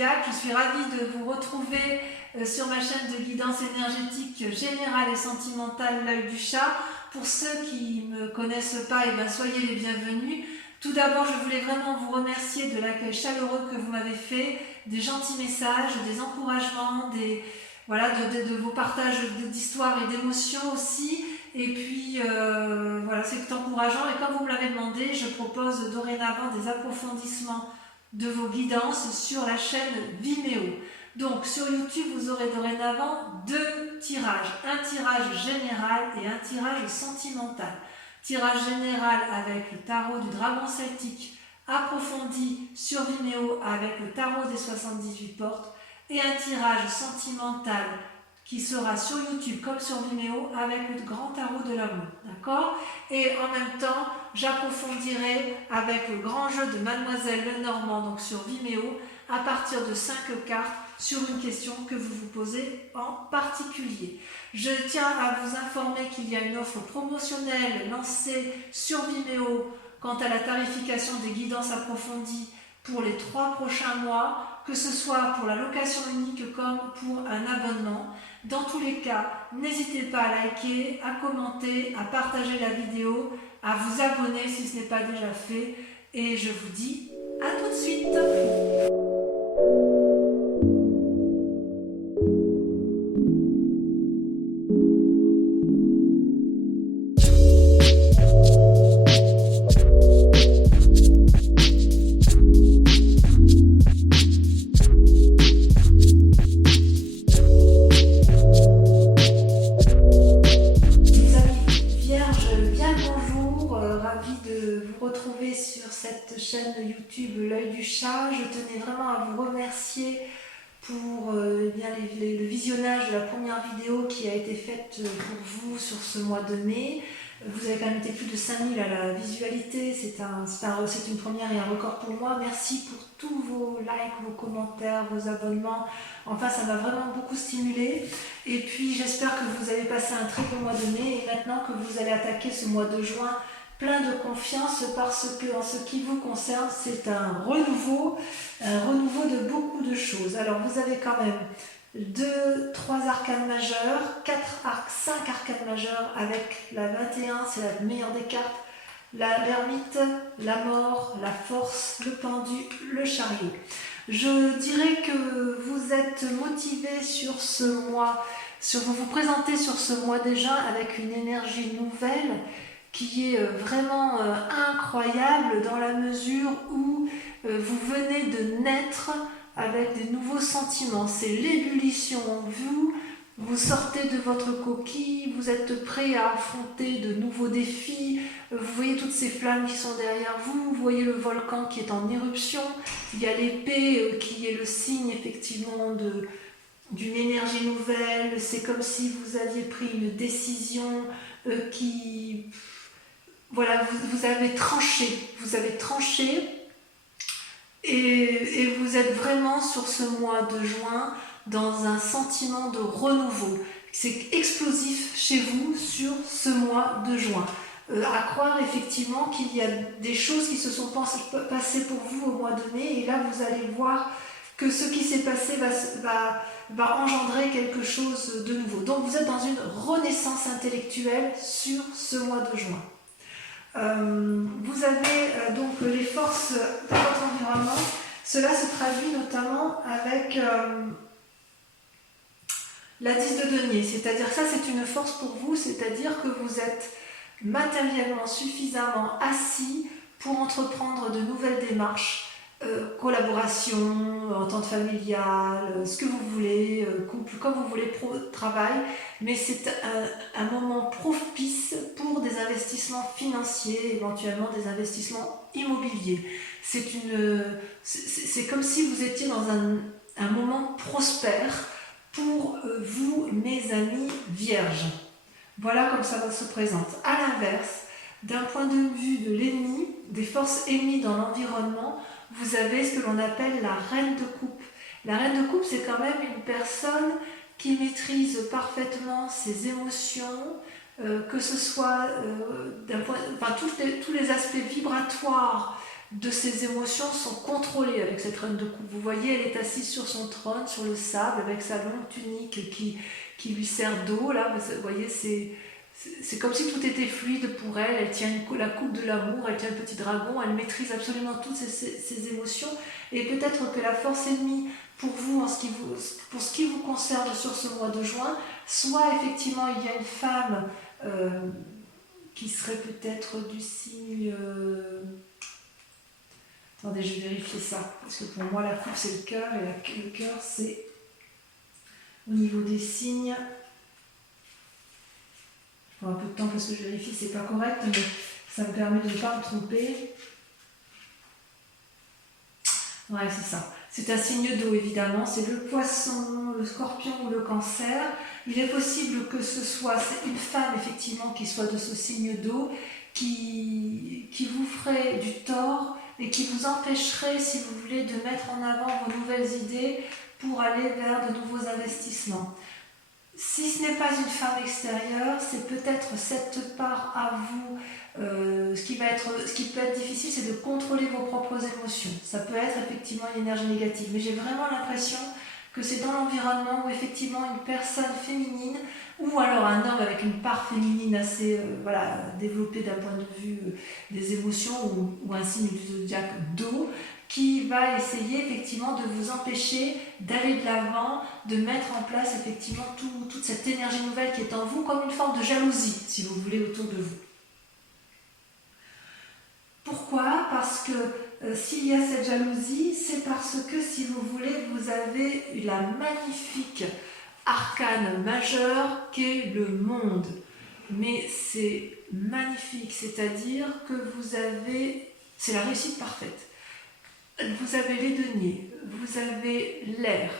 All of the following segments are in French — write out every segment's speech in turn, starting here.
zodiaque. Je suis ravie de vous retrouver sur ma chaîne de guidance énergétique générale et sentimentale, l'œil du chat. Pour ceux qui ne me connaissent pas, soyez les bienvenus. Tout d'abord, je voulais vraiment vous remercier de l'accueil chaleureux que vous m'avez fait, des gentils messages, des encouragements, de vos partages d'histoires et d'émotions aussi. Et puis, c'est encourageant. Et comme vous me l'avez demandé, je propose dorénavant des approfondissements de vos guidances sur la chaîne Vimeo. Donc, sur YouTube, vous aurez dorénavant 2 tirages. Un tirage général et un tirage sentimental. Tirage général avec le tarot du dragon celtique approfondi sur Vimeo avec le tarot des 78 portes. Et un tirage sentimental qui sera sur YouTube comme sur Vimeo avec le grand tarot de l'amour, d'accord? Et en même temps, j'approfondirai avec le grand jeu de Mademoiselle Lenormand, donc sur Vimeo, à partir de 5 cartes sur une question que vous vous posez en particulier. Je tiens à vous informer qu'il y a une offre promotionnelle lancée sur Vimeo quant à la tarification des guidances approfondies pour les 3 prochains mois, que ce soit pour la location unique comme pour un abonnement. Dans tous les cas, n'hésitez pas à liker, à commenter, à partager la vidéo, à vous abonner si ce n'est pas déjà fait. Et je vous dis à tout de suite. Retrouver sur cette chaîne YouTube l'œil du chat. Je tenais vraiment à vous remercier pour le visionnage de la première vidéo qui a été faite pour vous sur ce mois de mai. Vous avez quand même été plus de 5000 à la visualité, c'est une première et un record pour moi. Merci pour tous vos likes, vos commentaires, vos abonnements. Enfin, ça m'a vraiment beaucoup stimulé. Et puis j'espère que vous avez passé un très bon mois de mai et maintenant que vous allez attaquer ce mois de juin plein de confiance, parce que en ce qui vous concerne, c'est un renouveau de beaucoup de choses. Alors vous avez quand même 3 arcanes majeures, 5 arcanes majeures avec la 21, c'est la meilleure des cartes, l'ermite, la mort, la force, le pendu, le chariot. Je dirais que vous êtes motivé sur ce mois, vous vous présentez sur ce mois déjà avec une énergie nouvelle qui est vraiment incroyable dans la mesure où vous venez de naître avec des nouveaux sentiments. C'est l'ébullition en vous sortez de votre coquille, vous êtes prêt à affronter de nouveaux défis, vous voyez toutes ces flammes qui sont derrière vous, vous voyez le volcan qui est en éruption, il y a l'épée qui est le signe effectivement d'une énergie nouvelle, c'est comme si vous aviez pris une décision voilà, vous avez tranché et vous êtes vraiment sur ce mois de juin dans un sentiment de renouveau. C'est explosif chez vous sur ce mois de juin. À croire effectivement qu'il y a des choses qui se sont passées pour vous au mois de mai et là vous allez voir que ce qui s'est passé va engendrer quelque chose de nouveau. Donc vous êtes dans une renaissance intellectuelle sur ce mois de juin. Vous avez donc les forces de votre environnement. Cela se traduit notamment avec la 10 de denier, c'est-à-dire que ça c'est une force pour vous, c'est-à-dire que vous êtes matériellement suffisamment assis pour entreprendre de nouvelles démarches, collaboration, entente familiale, ce que vous voulez, couple, comme vous voulez, travail, mais c'est un moment propice pour des investissements financiers, éventuellement des investissements immobiliers. C'est comme si vous étiez dans un moment prospère pour vous, mes amis vierges. Voilà comme ça se présente. À l'inverse, d'un point de vue de l'ennemi, des forces ennemies dans l'environnement, vous avez ce que l'on appelle la reine de coupe. La reine de coupe, c'est quand même une personne qui maîtrise parfaitement ses émotions, que ce soit tous les aspects vibratoires de ses émotions sont contrôlées avec cette reine de coupe. Vous voyez, elle est assise sur son trône, sur le sable, avec sa longue tunique qui lui sert d'eau. Là, vous voyez, c'est comme si tout était fluide pour elle. Elle tient la coupe de l'amour, elle tient le petit dragon, elle maîtrise absolument toutes ses émotions. Et peut-être que la force ennemie pour vous, pour ce qui vous concerne sur ce mois de juin, soit effectivement il y a une femme qui serait peut-être du signe... Attendez, je vais vérifier ça, parce que pour moi la coupe c'est le cœur, et le cœur c'est au niveau des signes. Je prends un peu de temps parce que je vérifie, c'est pas correct, mais ça me permet de ne pas me tromper. Ouais, c'est ça. C'est un signe d'eau, évidemment. C'est le poisson, le scorpion ou le cancer. Il est possible que ce soit une femme, effectivement, qui soit de ce signe d'eau, qui vous ferait du tort et qui vous empêcherait, si vous voulez, de mettre en avant vos nouvelles idées pour aller vers de nouveaux investissements. Si ce n'est pas une femme extérieure, c'est peut-être cette part à vous. Ce qui peut être difficile, c'est de contrôler vos propres émotions. Ça peut être effectivement une énergie négative, mais j'ai vraiment l'impression que c'est dans l'environnement où effectivement une personne féminine, ou alors un homme avec une part féminine assez développée d'un point de vue des émotions, ou un signe du zodiaque d'eau, qui va essayer effectivement de vous empêcher d'aller de l'avant, de mettre en place effectivement toute cette énergie nouvelle qui est en vous, comme une forme de jalousie, si vous voulez, autour de vous. Pourquoi ? Parce que s'il y a cette jalousie, c'est parce que, si vous voulez, vous avez la magnifique arcane majeure qu'est le monde. Mais c'est magnifique, c'est-à-dire que c'est la réussite parfaite. Vous avez les deniers, vous avez l'air,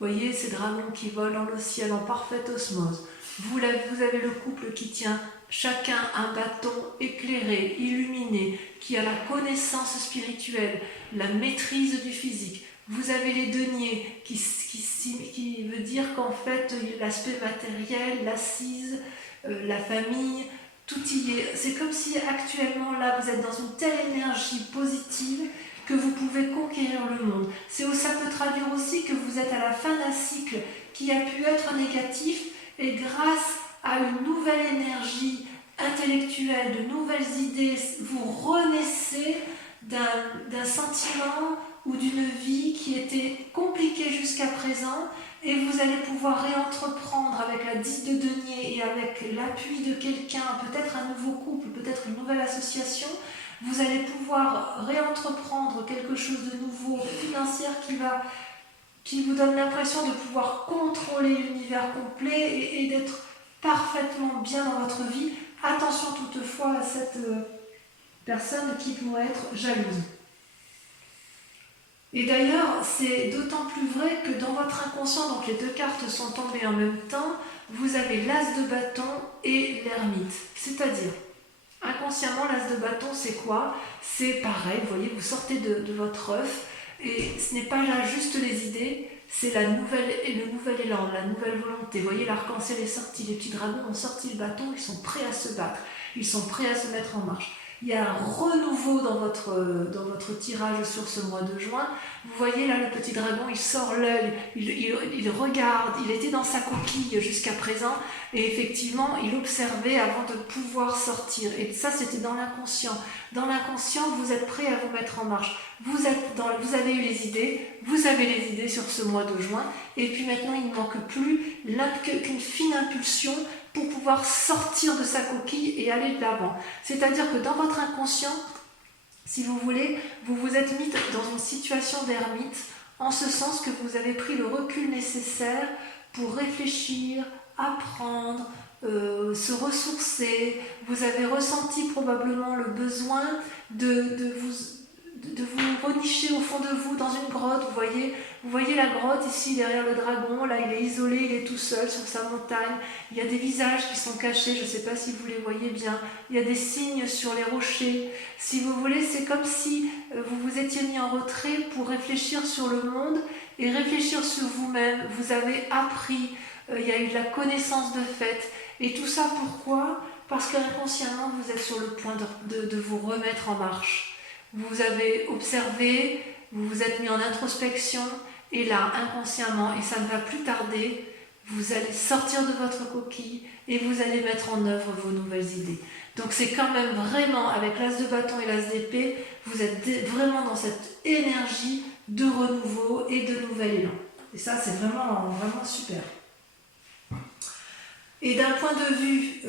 vous voyez ces dragons qui volent dans le ciel en parfaite osmose. Vous avez le couple qui tient chacun un bâton éclairé, illuminé, qui a la connaissance spirituelle, la maîtrise du physique. Vous avez les deniers qui veut dire qu'en fait l'aspect matériel, l'assise, la famille, tout y est. C'est comme si actuellement là vous êtes dans une telle énergie positive que vous pouvez conquérir le monde. Ça peut traduire aussi que vous êtes à la fin d'un cycle qui a pu être négatif, et grâce à une nouvelle énergie intellectuelle, de nouvelles idées, vous renaissez d'un sentiment ou d'une vie qui était compliquée jusqu'à présent, et vous allez pouvoir réentreprendre avec la 10 de denier et avec l'appui de quelqu'un, peut-être un nouveau couple, peut-être une nouvelle association. Vous allez pouvoir réentreprendre quelque chose de nouveau, financier, qui vous donne l'impression de pouvoir contrôler l'univers complet et d'être parfaitement bien dans votre vie. Attention toutefois à cette personne qui pourrait être jalouse. Et d'ailleurs, c'est d'autant plus vrai que dans votre inconscient, donc les deux cartes sont tombées en même temps, vous avez l'as de bâton et l'ermite. C'est-à-dire, inconsciemment, l'as de bâton, c'est quoi ? C'est pareil, vous voyez, vous sortez de votre œuf, et ce n'est pas là juste les idées, c'est le nouvel élan, la nouvelle volonté. Vous voyez, l'arc-en-ciel est sorti, les petits dragons ont sorti le bâton, ils sont prêts à se battre, ils sont prêts à se mettre en marche. Il y a un renouveau dans votre tirage sur ce mois de juin. Vous voyez là, le petit dragon, il sort l'œil, il regarde, il était dans sa coquille jusqu'à présent, et effectivement, il observait avant de pouvoir sortir. Et ça, c'était dans l'inconscient. Dans l'inconscient, vous êtes prêt à vous mettre en marche. Vous avez eu les idées, vous avez les idées sur ce mois de juin, et puis maintenant, il ne manque plus qu'une fine impulsion pour pouvoir sortir de sa coquille et aller de l'avant. C'est-à-dire que dans votre inconscient, si vous voulez, vous vous êtes mis dans une situation d'ermite, en ce sens que vous avez pris le recul nécessaire pour réfléchir, apprendre, se ressourcer. Vous avez ressenti probablement le besoin de vous renicher au fond de vous dans une grotte. Vous voyez la grotte ici derrière le dragon, là il est isolé, il est tout seul sur sa montagne, il y a des visages qui sont cachés, je ne sais pas si vous les voyez bien, il y a des signes sur les rochers. Si vous voulez, c'est comme si vous vous étiez mis en retrait pour réfléchir sur le monde et réfléchir sur vous-même. Vous avez appris, il y a eu de la connaissance de fait, et tout ça pourquoi ? Parce qu'inconsciemment vous êtes sur le point de vous remettre en marche. vous avez observé, vous vous êtes mis en introspection, et là, inconsciemment, et ça ne va plus tarder, vous allez sortir de votre coquille et vous allez mettre en œuvre vos nouvelles idées. Donc c'est quand même vraiment, avec l'as de bâton et l'as d'épée, vous êtes vraiment dans cette énergie de renouveau et de nouvel élan. Et ça, c'est vraiment, vraiment super. Et d'un point de vue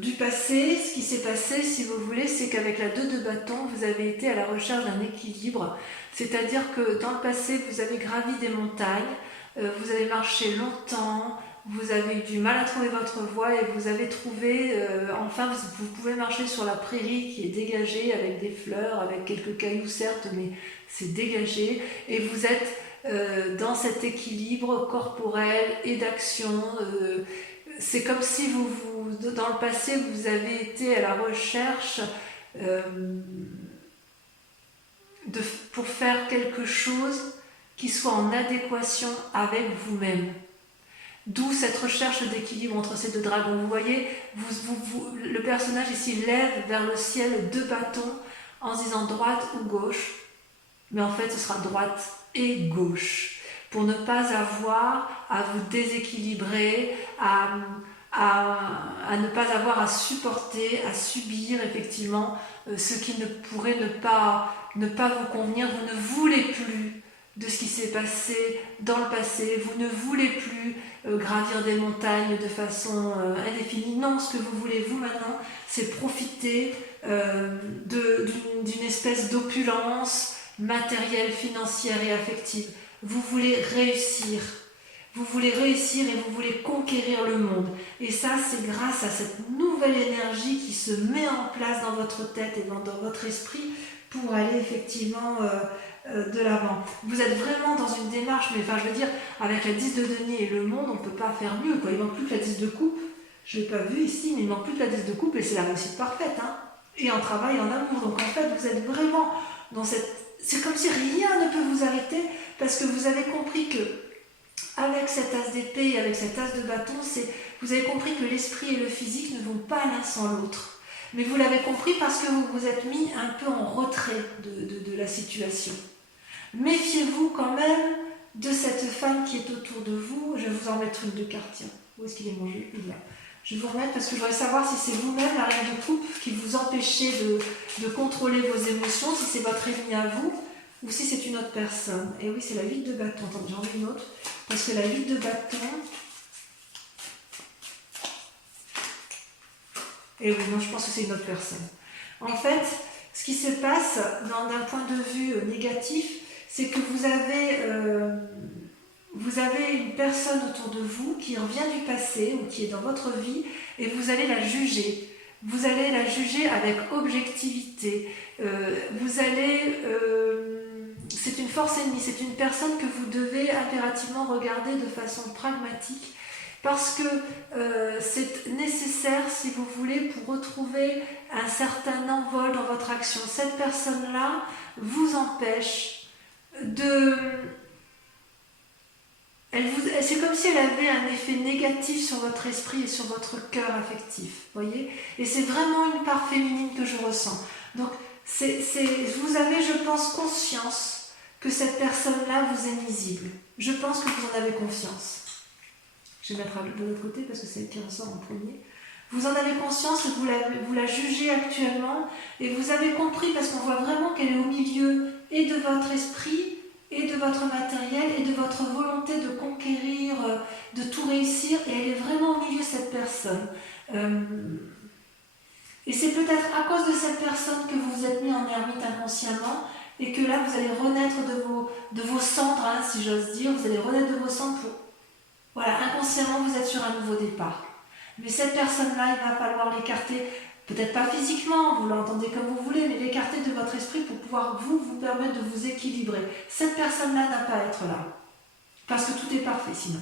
du passé, ce qui s'est passé, si vous voulez, c'est qu'avec la 2 de bâton, vous avez été à la recherche d'un équilibre. C'est-à-dire que dans le passé, vous avez gravi des montagnes, vous avez marché longtemps, vous avez eu du mal à trouver votre voie et vous avez trouvé, enfin, vous pouvez marcher sur la prairie qui est dégagée avec des fleurs, avec quelques cailloux certes, mais c'est dégagé. Et vous êtes dans cet équilibre corporel et d'action. C'est comme si dans le passé, vous avez été à la recherche pour faire quelque chose qui soit en adéquation avec vous-même. D'où cette recherche d'équilibre entre ces 2 dragons. Vous voyez, le personnage ici lève vers le ciel 2 bâtons en se disant droite ou gauche. Mais en fait, ce sera droite et gauche. Pour ne pas avoir à vous déséquilibrer, à ne pas avoir à supporter, à subir effectivement ce qui ne pourrait ne pas vous convenir. Vous ne voulez plus de ce qui s'est passé dans le passé, vous ne voulez plus gravir des montagnes de façon indéfinie. Non, ce que vous voulez vous maintenant, c'est profiter d'une espèce d'opulence matérielle, financière et affective. Vous voulez réussir. Vous voulez réussir et vous voulez conquérir le monde. Et ça, c'est grâce à cette nouvelle énergie qui se met en place dans votre tête et dans votre esprit pour aller effectivement de l'avant. Vous êtes vraiment dans une démarche, mais enfin je veux dire, avec la 10 de denier et le monde, on ne peut pas faire mieux, quoi. Il ne manque plus que la 10 de coupe. Je ne l'ai pas vu ici, mais il ne manque plus que la 10 de coupe et c'est la réussite parfaite. Hein. Et en travail, en amour. Donc en fait, vous êtes vraiment dans cette... C'est comme si rien ne peut vous arrêter parce que vous avez compris que avec cet as d'épée et avec cet as de bâton, vous avez compris que l'esprit et le physique ne vont pas l'un sans l'autre. Mais vous l'avez compris parce que vous vous êtes mis un peu en retrait de la situation. Méfiez-vous quand même de cette femme qui est autour de vous. Je vais vous en mettre une de cartes. Tiens, où est-ce qu'il est mon jeu? Il est là. Je vais vous remettre parce que je voudrais savoir si c'est vous-même, la reine de coupe, qui vous empêchez de contrôler vos émotions, si c'est votre ennemi à vous, ou si c'est une autre personne. Et oui, c'est la 8 de bâton. Attendez, j'en ai une autre. Parce que la 8 de bâton... Et oui, non, je pense que c'est une autre personne. En fait, ce qui se passe d'un point de vue négatif, c'est que vous avez une personne autour de vous qui revient du passé ou qui est dans votre vie et vous allez la juger. Vous allez la juger avec objectivité. C'est une force ennemie, c'est une personne que vous devez impérativement regarder de façon pragmatique parce que c'est nécessaire, si vous voulez, pour retrouver un certain envol dans votre action. Cette personne-là vous empêche de... C'est comme si elle avait un effet négatif sur votre esprit et sur votre cœur affectif, voyez. Et c'est vraiment une part féminine que je ressens. Donc, vous avez, je pense, conscience que cette personne-là vous est nuisible. Je pense que vous en avez conscience. Je vais mettre de l'autre côté parce que c'est elle qui ressort en premier. Vous en avez conscience que vous la jugez actuellement et vous avez compris parce qu'on voit vraiment qu'elle est au milieu et de votre esprit et de votre matériel et de votre volonté de conquérir, de tout réussir, et elle est vraiment au milieu de cette personne. Et c'est peut-être à cause de cette personne que vous vous êtes mis en ermite inconsciemment et que là vous allez renaître de vos cendres, hein, si j'ose dire, vous allez renaître de vos cendres pour... Voilà, inconsciemment vous êtes sur un nouveau départ. Mais cette personne-là, il va falloir l'écarter, peut-être pas physiquement, vous l'entendez comme vous voulez, mais l'écarter de votre esprit pour pouvoir vous permettre de vous équilibrer. Cette personne-là n'a pas à être là, parce que tout est parfait sinon.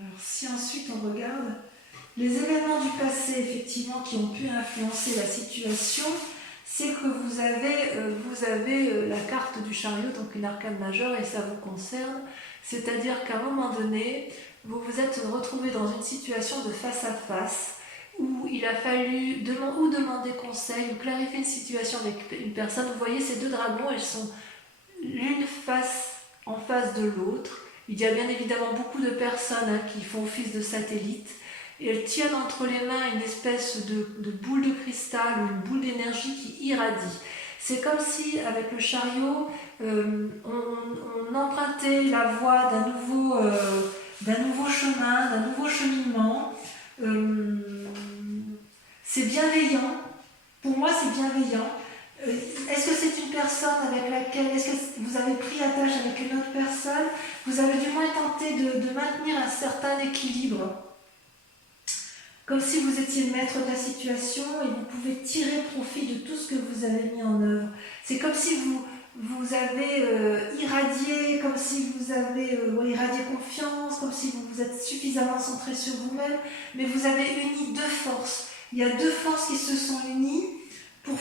Alors si ensuite on regarde les événements du passé, effectivement, qui ont pu influencer la situation, c'est que vous avez la carte du chariot, donc une arcane majeure, et ça vous concerne. C'est-à-dire qu'à un moment donné, vous vous êtes retrouvé dans une situation de face à face où il a fallu demander conseil ou clarifier une situation avec une personne. Vous voyez ces deux dragons, elles sont l'une en face de l'autre. Il y a bien évidemment beaucoup de personnes qui font office de satellite et elles tiennent entre les mains une espèce de boule de cristal ou une boule d'énergie qui irradie. C'est comme si, avec le chariot, on empruntait la voie d'un nouveau chemin, d'un nouveau cheminement. C'est bienveillant. Pour moi, c'est bienveillant. Est-ce que c'est une personne avec laquelle, est-ce que vous avez pris attache avec une autre personne? Vous avez du moins tenté de maintenir un certain équilibre. Comme si vous étiez le maître de la situation et vous pouvez tirer profit de tout ce que vous avez mis en œuvre. C'est comme si vous avez irradié, comme si vous avez irradié confiance, comme si vous êtes suffisamment centré sur vous-même, mais vous avez uni deux forces. Il y a deux forces qui se sont unies pour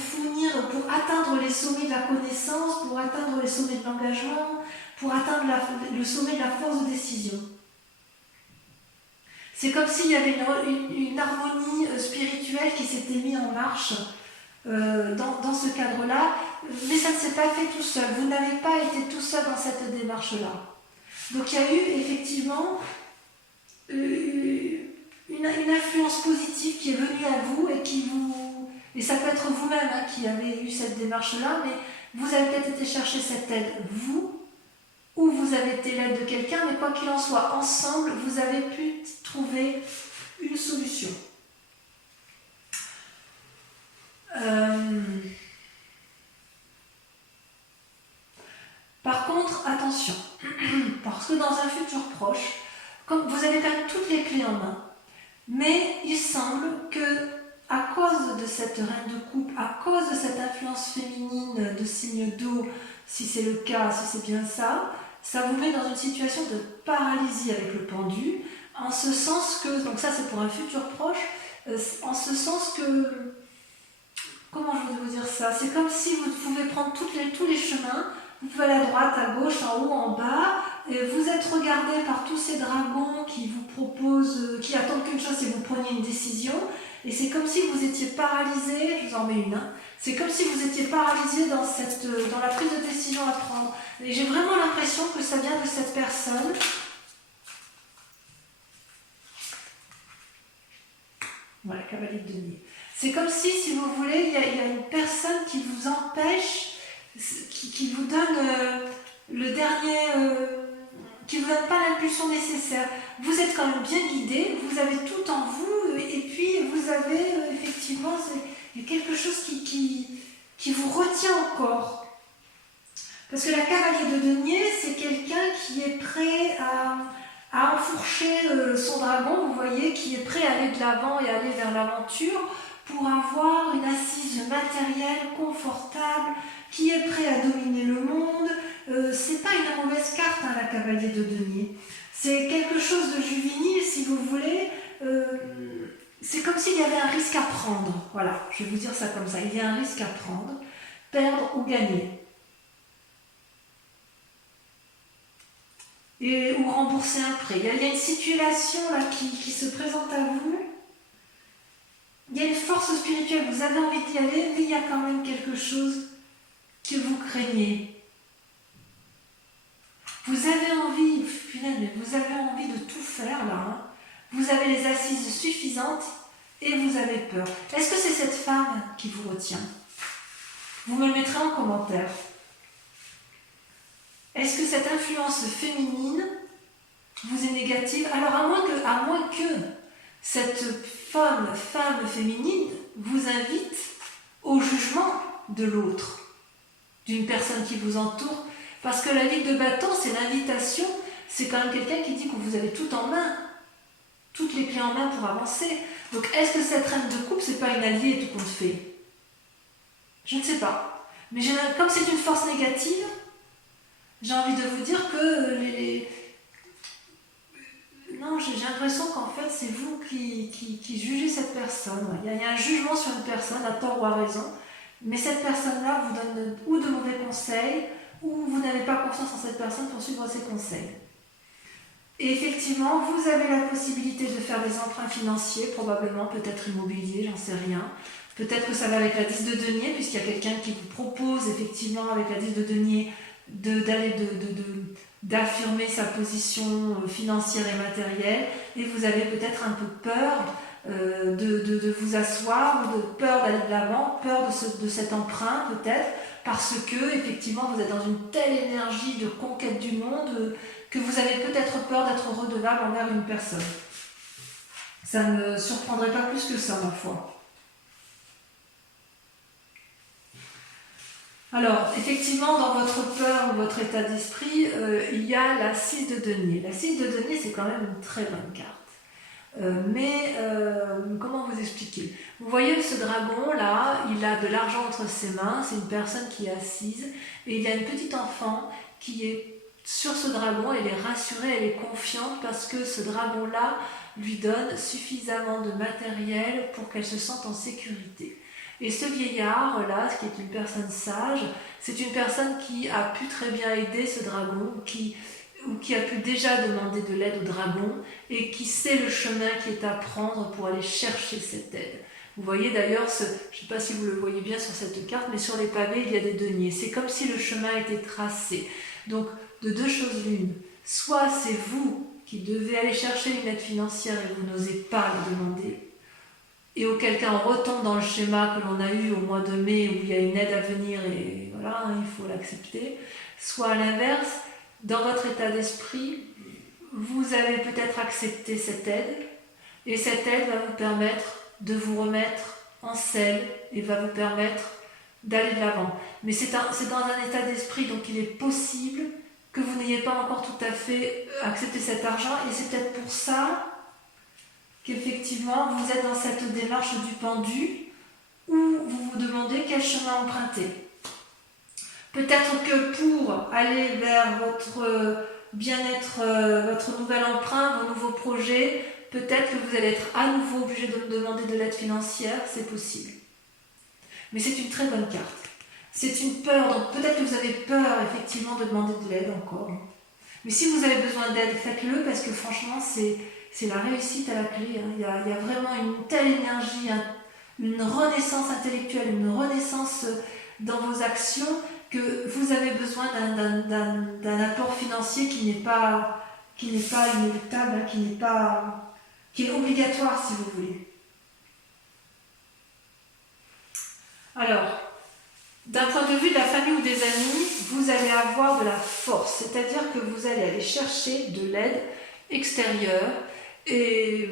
atteindre les sommets de la connaissance, pour atteindre les sommets de l'engagement, pour atteindre le sommet de la force de décision. C'est comme s'il y avait une harmonie spirituelle qui s'était mise en marche dans ce cadre-là, mais ça ne s'est pas fait tout seul. Vous n'avez pas été tout seul dans cette démarche-là. Donc il y a eu effectivement une influence positive qui est venue à vous et ça peut être vous-même qui avez eu cette démarche-là, mais vous avez peut-être été chercher cette aide, vous, ou vous avez été l'aide de quelqu'un, mais quoi qu'il en soit, ensemble, vous avez pu trouver une solution. Par contre, attention, parce que dans un futur proche, comme vous avez quand même toutes les clés en main, mais il semble que, à cause de cette reine de coupe, à cause de cette influence féminine de signe d'eau, si c'est le cas, si c'est bien ça, ça vous met dans une situation de paralysie avec le pendu, en ce sens que, donc ça c'est pour un futur proche, en ce sens que, comment je vais vous dire ça, c'est comme si vous pouvez prendre tous les chemins, vous pouvez aller à droite, à gauche, en haut, en bas, et vous êtes regardé par tous ces dragons qui vous proposent, qui attendent qu'une chose, c'est que vous preniez une décision, et c'est comme si vous étiez paralysé, je vous en mets une, c'est comme si vous étiez paralysé dans la prise de décision à prendre. Et j'ai vraiment l'impression que ça vient de cette personne. Voilà, cavalier de denier. C'est comme si vous voulez, il y a une personne qui vous empêche, qui vous donne le dernier, qui ne vous donne pas l'impulsion nécessaire. Vous êtes quand même bien guidé, vous avez tout en vous, et puis vous avez effectivement, il y a quelque chose qui vous retient encore. Parce que la cavalier de denier, c'est quelqu'un qui est prêt à enfourcher son dragon, vous voyez, qui est prêt à aller de l'avant et aller vers l'aventure pour avoir une assise matérielle, confortable, qui est prêt à dominer le monde. C'est pas une mauvaise carte, la cavalier de denier. C'est quelque chose de juvénile, si vous voulez. C'est comme s'il y avait un risque à prendre. Voilà, je vais vous dire ça comme ça. Il y a un risque à prendre, perdre ou gagner. Ou rembourser un prêt. Il y a une situation là qui se présente à vous. Il y a une force spirituelle, vous avez envie d'y aller, mais il y a quand même quelque chose que vous craignez. Vous avez envie, finalement, vous avez envie de tout faire là. Vous avez les assises suffisantes et vous avez peur. Est-ce que c'est cette femme qui vous retient? Vous me le mettrez en commentaire. Est-ce que cette influence féminine vous est négative? Alors à moins que cette femme féminine vous invite au jugement de l'autre, d'une personne qui vous entoure, parce que la ligue de bâton, c'est l'invitation, c'est quand même quelqu'un qui dit que vous avez tout en main, toutes les clés en main pour avancer. Donc est-ce que cette reine de coupe, c'est pas une alliée tout compte fait? Je ne sais pas. Mais comme c'est une force négative, j'ai envie de vous dire que non, j'ai l'impression qu'en fait, c'est vous qui jugez cette personne. Il y a un jugement sur une personne, à tort ou à raison, mais cette personne-là vous donne ou de mauvais conseils, ou vous n'avez pas confiance en cette personne pour suivre ses conseils. Et effectivement, vous avez la possibilité de faire des emprunts financiers, probablement, peut-être immobilier, j'en sais rien. Peut-être que ça va avec la 10 de denier, puisqu'il y a quelqu'un qui vous propose effectivement avec la 10 de denier d'affirmer sa position financière et matérielle, et vous avez peut-être un peu peur de vous asseoir, ou de peur d'aller de l'avant, peur de cet emprunt peut-être, parce que effectivement vous êtes dans une telle énergie de conquête du monde que vous avez peut-être peur d'être redevable envers une personne. Ça ne me surprendrait pas plus que ça, ma foi. Alors, effectivement, dans votre peur, votre état d'esprit, il y a la 6 de denier. La 6 de denier, c'est quand même une très bonne carte. Comment vous expliquer? Vous voyez ce dragon là, il a de l'argent entre ses mains, c'est une personne qui est assise, et il y a une petite enfant qui est sur ce dragon, elle est rassurée, elle est confiante parce que ce dragon là lui donne suffisamment de matériel pour qu'elle se sente en sécurité. Et ce vieillard là, qui est une personne sage, c'est une personne qui a pu très bien aider ce dragon, ou qui a pu déjà demander de l'aide au dragon et qui sait le chemin qui est à prendre pour aller chercher cette aide. Vous voyez d'ailleurs, je ne sais pas si vous le voyez bien sur cette carte, mais sur les pavés, il y a des deniers. C'est comme si le chemin était tracé. Donc, de deux choses l'une. Soit c'est vous qui devez aller chercher une aide financière et vous n'osez pas la demander, et auquel cas on retombe dans le schéma que l'on a eu au mois de mai où il y a une aide à venir et voilà, il faut l'accepter. Soit à l'inverse, dans votre état d'esprit, vous avez peut-être accepté cette aide, et cette aide va vous permettre de vous remettre en selle et va vous permettre d'aller de l'avant. Mais c'est dans un état d'esprit, donc il est possible que vous n'ayez pas encore tout à fait accepté cet argent, et c'est peut-être pour ça qu'effectivement vous êtes dans cette démarche du pendu, où vous vous demandez quel chemin emprunter. Peut-être que pour aller vers votre bien-être, votre nouvel emprunt, vos nouveaux projets, peut-être que vous allez être à nouveau obligé de demander de l'aide financière, c'est possible. Mais c'est une très bonne carte. C'est une peur, donc peut-être que vous avez peur effectivement de demander de l'aide encore. Mais si vous avez besoin d'aide, faites-le, parce que franchement, c'est la réussite à la clé. Hein. Il y a vraiment une telle énergie, une renaissance intellectuelle, une renaissance dans vos actions, que vous avez besoin d'un apport financier qui n'est pas inéluctable, hein, qui est obligatoire si vous voulez. Alors, d'un point de vue de la famille ou des amis, vous allez avoir de la force, c'est-à-dire que vous allez aller chercher de l'aide extérieure. Et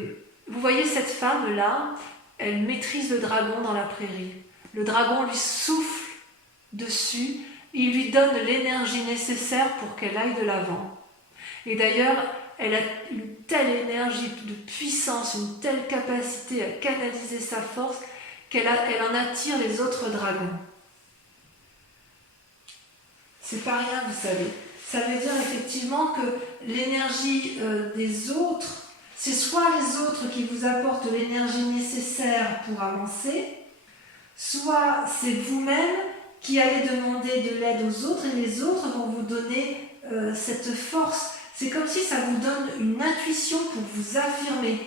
vous voyez cette femme-là, elle maîtrise le dragon dans la prairie. Le dragon lui souffle dessus, il lui donne l'énergie nécessaire pour qu'elle aille de l'avant. Et d'ailleurs, elle a une telle énergie de puissance, une telle capacité à canaliser sa force qu'elle en attire les autres dragons. C'est pas rien, vous savez. Ça veut dire effectivement que l'énergie des autres, c'est soit les autres qui vous apportent l'énergie nécessaire pour avancer, soit c'est vous-même qui allez demander de l'aide aux autres, et les autres vont vous donner cette force. C'est comme si ça vous donne une intuition pour vous affirmer.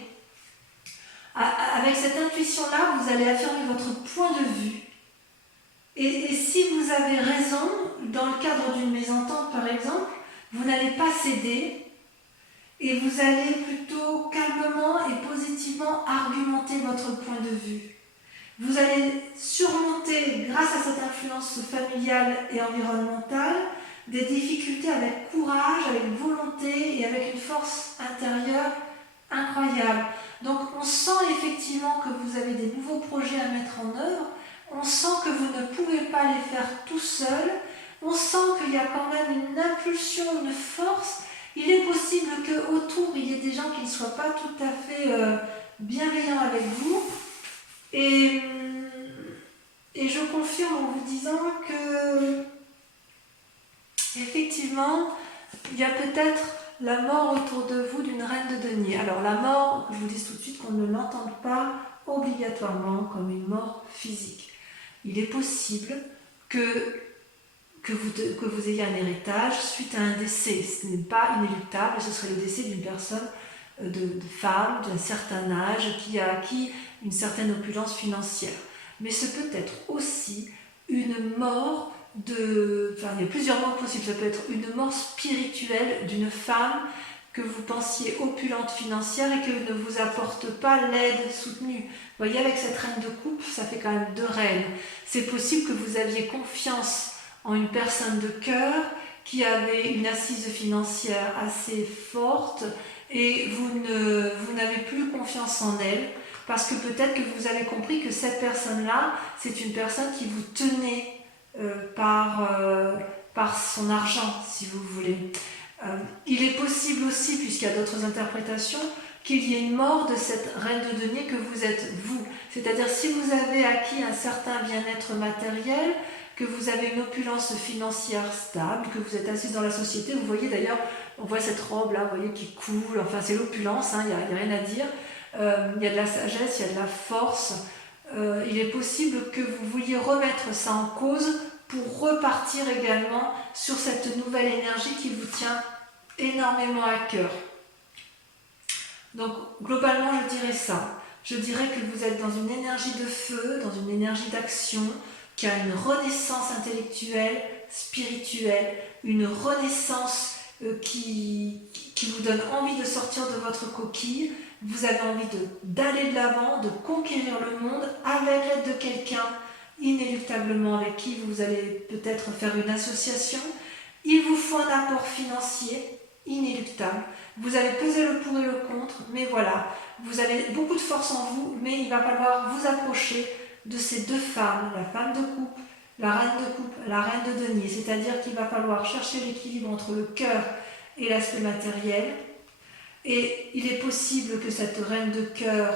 Avec cette intuition-là, vous allez affirmer votre point de vue. Et si vous avez raison, dans le cadre d'une mésentente par exemple, vous n'allez pas céder, et vous allez plutôt calmement et positivement argumenter votre point de vue. Vous allez surmonter, grâce à cette influence familiale et environnementale, des difficultés avec courage, avec volonté et avec une force intérieure incroyable. Donc on sent effectivement que vous avez des nouveaux projets à mettre en œuvre, on sent que vous ne pouvez pas les faire tout seul, on sent qu'il y a quand même une impulsion, une force. Il est possible qu'autour il y ait des gens qui ne soient pas tout à fait bienveillants avec vous. Et je confirme en vous disant que effectivement, il y a peut-être la mort autour de vous d'une reine de denier. Alors la mort, je vous dis tout de suite qu'on ne l'entende pas obligatoirement comme une mort physique. Il est possible que que vous ayez un héritage suite à un décès. Ce n'est pas inéluctable, ce serait le décès d'une personne, de femme d'un certain âge qui a acquis une certaine opulence financière. Mais ce peut être aussi une mort enfin il y a plusieurs morts possibles, ça peut être une mort spirituelle d'une femme que vous pensiez opulente financière et que ne vous apporte pas l'aide soutenue. Vous voyez, avec cette reine de coupe, ça fait quand même 2 reines. C'est possible que vous aviez confiance en une personne de cœur qui avait une assise financière assez forte et vous n'avez plus confiance en elle parce que peut-être que vous avez compris que cette personne-là, c'est une personne qui vous tenait par son argent, si vous voulez. Il est possible aussi, puisqu'il y a d'autres interprétations, qu'il y ait une mort de cette reine de denier que vous êtes vous. C'est-à-dire si vous avez acquis un certain bien-être matériel, que vous avez une opulence financière stable, que vous êtes assise dans la société, vous voyez d'ailleurs, on voit cette robe là, vous voyez, qui coule, enfin c'est l'opulence, il n'y a rien à dire, il y a de la sagesse, il y a de la force, il est possible que vous vouliez remettre ça en cause pour repartir également sur cette nouvelle énergie qui vous tient énormément à cœur. Donc globalement je dirais ça, je dirais que vous êtes dans une énergie de feu, dans une énergie d'action, qui a une renaissance intellectuelle, spirituelle, une renaissance qui vous donne envie de sortir de votre coquille, vous avez envie d'aller de l'avant, de conquérir le monde avec l'aide de quelqu'un inéluctablement avec qui vous allez peut-être faire une association. Il vous faut un apport financier inéluctable. Vous allez peser le pour et le contre, mais voilà, vous avez beaucoup de force en vous, mais il va falloir vous approcher de ces 2 femmes, la femme de coupe, la reine de coupe, la reine de denier. C'est-à-dire qu'il va falloir chercher l'équilibre entre le cœur et l'aspect matériel. Et il est possible que cette reine de cœur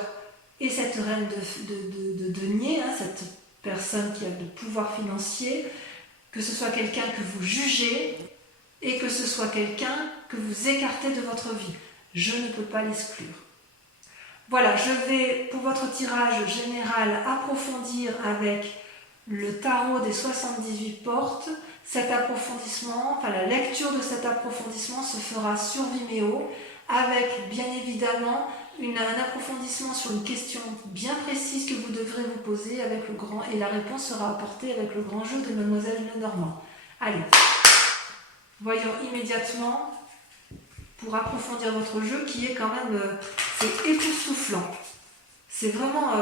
et cette reine de denier, cette personne qui a de pouvoir financier, que ce soit quelqu'un que vous jugez et que ce soit quelqu'un que vous écartez de votre vie. Je ne peux pas l'exclure. Voilà, je vais pour votre tirage général approfondir avec le tarot des 78 portes. Cet approfondissement, enfin la lecture de cet approfondissement se fera sur Vimeo avec bien évidemment un approfondissement sur une question bien précise que vous devrez vous poser avec le grand, et la réponse sera apportée avec le grand jeu de Mademoiselle Lenormand. Allez, voyons immédiatement pour approfondir votre jeu qui est quand même c'est époustouflant. C'est vraiment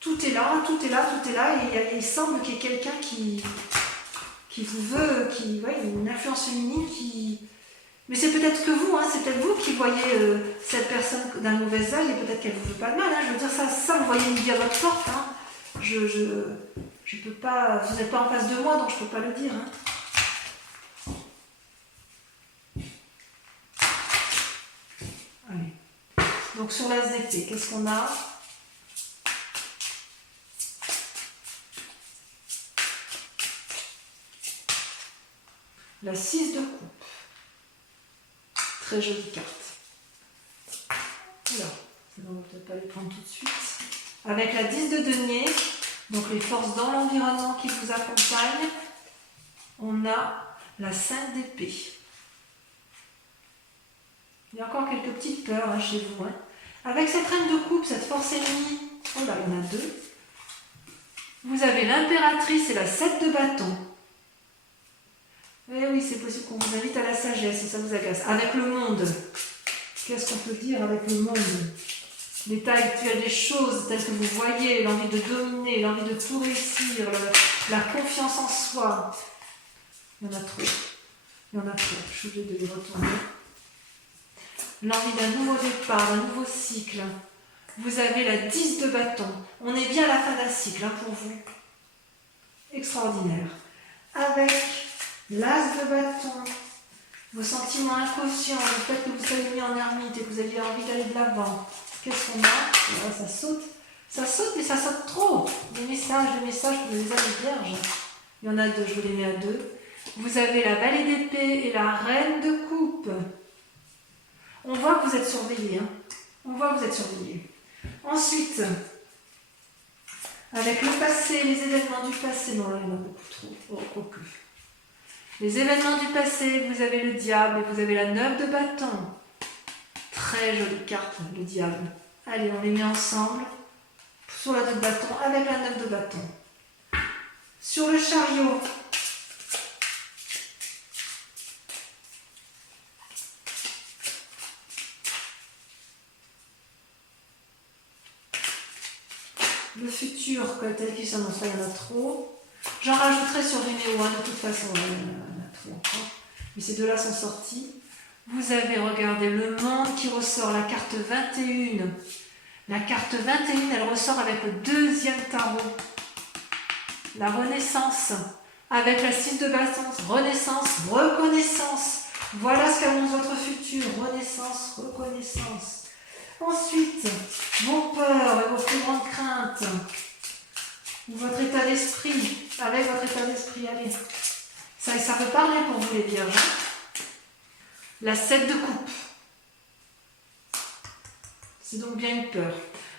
tout est là, tout est là, tout est là et il semble qu'il y ait quelqu'un qui vous veut, une influence féminine qui... Mais c'est peut-être que vous, c'est peut-être vous qui voyez cette personne d'un mauvais œil et peut-être qu'elle ne vous veut pas de mal. Je veux dire, ça vous voyez midi à votre porte. Je peux pas, vous n'êtes pas en face de moi, donc je ne peux pas le dire. Allez. Donc sur l'as d'épée, qu'est-ce qu'on a ? La 6 de coupe. Très jolie carte. Alors, on ne va peut-être pas les prendre tout de suite. Avec la 10 de denier, donc les forces dans l'environnement qui vous accompagnent, on a la 5 d'épée. Il y a encore quelques petites peurs chez vous. Avec cette reine de coupe, cette force ennemie, oh là, il y en a 2. Vous avez l'impératrice et la 7 de bâton. Eh oui, c'est possible qu'on vous invite à la sagesse et ça vous agace. Avec le monde, qu'est-ce qu'on peut dire avec le monde ? L'état actuel des choses, tel que vous voyez, l'envie de dominer, l'envie de tout réussir, la confiance en soi. Il y en a trop. Il y en a trop. Je suis obligée de les retourner. L'envie d'un nouveau départ, d'un nouveau cycle. Vous avez la 10 de bâton. On est bien à la fin d'un cycle pour vous. Extraordinaire. Avec l'as de bâton, vos sentiments inconscients, le fait que vous soyez mis en ermite et que vous aviez envie d'aller de l'avant. Qu'est-ce qu'on a ? Là, ça saute. Ça saute, mais ça saute trop. Des messages pour les âmes vierges. Il y en a 2, je vous les mets à 2. Vous avez la vallée d'épée et la reine de coupe. On voit que vous êtes surveillé. On voit que vous êtes surveillé. Ensuite, avec le passé, les événements du passé, non, là, il y en a beaucoup trop. Oh, quoique. Les événements du passé, vous avez le diable et vous avez la 9 de bâton. Très jolie carte, le diable. Allez, on les met ensemble sur la 9 de bâton avec la 9 de bâton. Sur le chariot, le futur, tel qu'il s'annonce, il y en a trop. J'en rajouterai sur Vimeo, de toute façon, il y en a trop encore. Mais ces deux-là sont sortis. Vous avez, regardé le monde qui ressort, la carte 21. La carte 21, elle ressort avec le deuxième tarot. La renaissance. Avec la 6 de bâton. Renaissance, reconnaissance. Voilà ce qu'annonce votre futur. Renaissance, reconnaissance. Ensuite, vos peurs et vos plus grandes craintes. Ou votre état d'esprit. Avec votre état d'esprit, allez. Ça peut parler pour vous les vierges. La 7 de coupe. C'est donc bien une peur.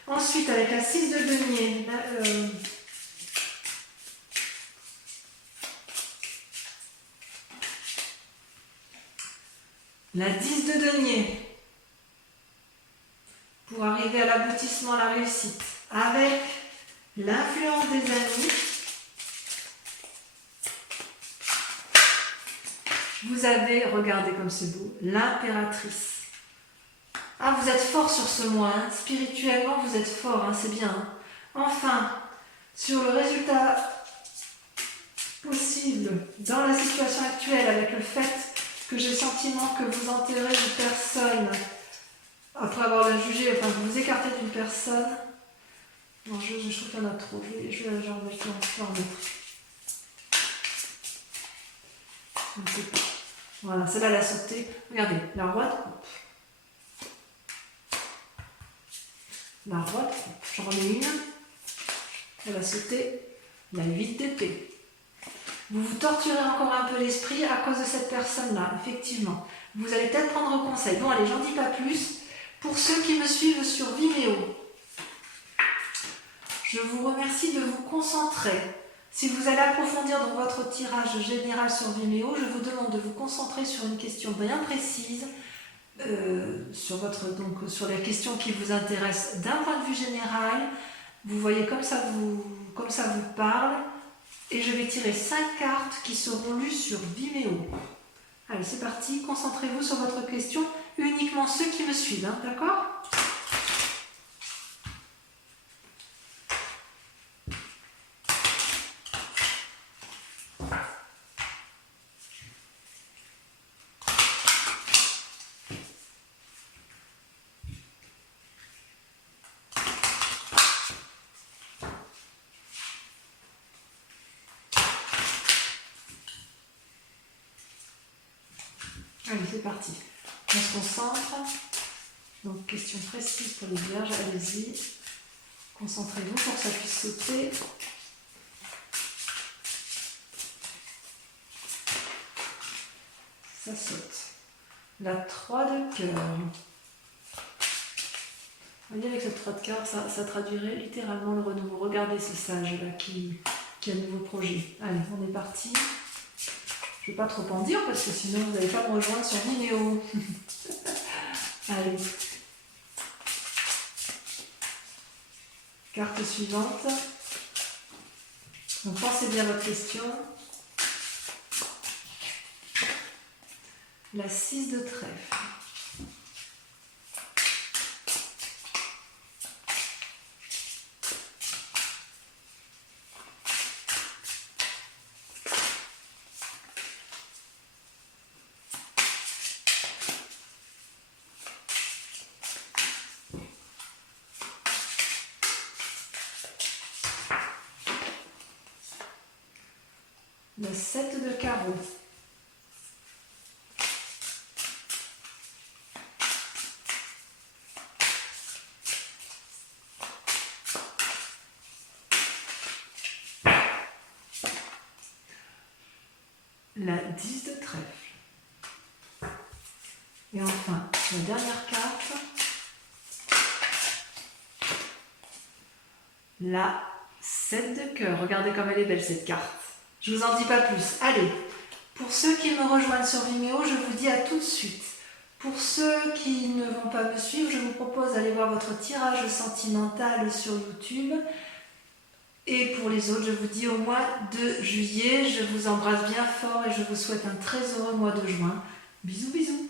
Ensuite, avec la 6 de denier. La 10 de denier. Pour arriver à l'aboutissement, à la réussite. Avec l'influence des amis. Vous avez, regardez comme c'est beau, l'impératrice. Ah, vous êtes fort sur ce mois, hein. Spirituellement vous êtes fort, hein, c'est bien. Hein. Enfin, sur le résultat possible dans la situation actuelle, avec le fait que j'ai le sentiment que vous enterrez une personne, après avoir la jugé, enfin vous vous écartez d'une personne. Non, je trouve qu'il y en a trop, je vais en mettre. Je ne sais pas. Voilà, celle-là, elle a sauté. Regardez, la roi de coupe. La roi de coupe. J'en remets une. Elle a sauté. La 8 d'épée. Vous vous torturez encore un peu l'esprit à cause de cette personne-là, effectivement. Vous allez peut-être prendre conseil. Bon, allez, j'en dis pas plus. Pour ceux qui me suivent sur Vimeo, je vous remercie de vous concentrer. Si vous allez approfondir dans votre tirage général sur Vimeo, je vous demande de vous concentrer sur une question bien précise, sur les questions qui vous intéressent d'un point de vue général. Vous voyez comme ça vous parle. Et je vais tirer 5 cartes qui seront lues sur Vimeo. Allez, c'est parti. Concentrez-vous sur votre question, uniquement ceux qui me suivent, hein, d'accord ? Allez, c'est parti. On se concentre. Donc, question précise pour les vierges. Allez-y. Concentrez-vous pour que ça puisse sauter. Ça saute. La 3 de cœur. Vous voyez, avec cette 3 de cœur, ça traduirait littéralement le renouveau. Regardez ce sage-là qui a un nouveau projet. Allez, on est parti. Je ne vais pas trop en dire parce que sinon vous n'allez pas me rejoindre sur Vimeo. Allez. Carte suivante. Donc pensez bien à votre question. La 6 de trèfle. Le 7 de carreau. La 10 de trèfle. Et enfin, la dernière carte. La 7 de cœur. Regardez comme elle est belle cette carte. Je vous en dis pas plus. Allez, Pour ceux qui me rejoignent sur Vimeo, je vous dis à tout de suite. Pour ceux qui ne vont pas me suivre, je vous propose d'aller voir votre tirage sentimental sur YouTube. Et pour les autres, je vous dis au mois de juillet. Je vous embrasse bien fort et je vous souhaite un très heureux mois de juin. Bisous, bisous.